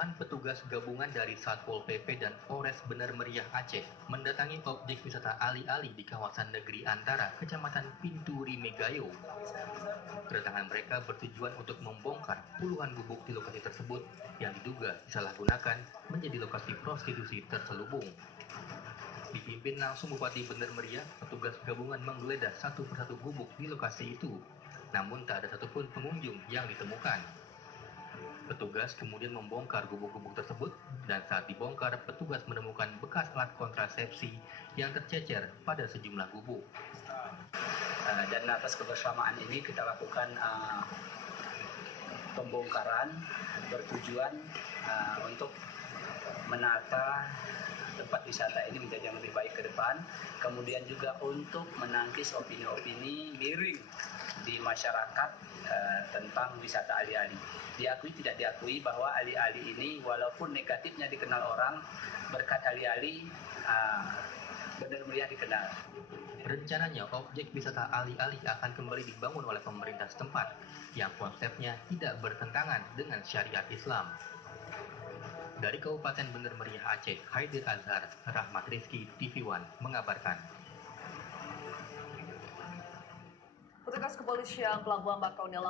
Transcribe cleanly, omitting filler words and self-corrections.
Puluhan petugas gabungan dari Satpol PP dan Polres Bener Meriah Aceh mendatangi objek wisata Ali-Ali di kawasan Negeri Antara, Kecamatan Pinturi Megayo. Kedatangan mereka bertujuan untuk membongkar puluhan gubuk di lokasi tersebut yang diduga disalahgunakan menjadi lokasi prostitusi terselubung. Dipimpin langsung Bupati Bener Meriah, petugas gabungan menggeledah satu persatu gubuk di lokasi itu. Namun tak ada satupun pengunjung yang ditemukan. Petugas kemudian membongkar gubuk-gubuk tersebut dan saat dibongkar, petugas menemukan bekas alat kontrasepsi yang tercecer pada sejumlah gubuk. Dan atas kebersamaan ini kita lakukan pembongkaran bertujuan untuk menata tempat wisata ini menjadi yang lebih baik ke depan, kemudian juga untuk menangkis opini-opini miring di masyarakat tentang wisata Ali-Ali. Diakui tidak diakui bahwa Ali-Ali ini walaupun negatifnya dikenal orang, berkat Ali-Ali Bener Meriah dikenal. Rencananya objek wisata Ali-Ali akan kembali dibangun oleh pemerintah setempat yang konsepnya tidak bertentangan dengan syariat Islam. Dari Kabupaten Bener Meriah Aceh, Haidir Azhar, Rahmat Rizky, TV One mengabarkan. Petugas kepolisian Pelabuhan Bakauheni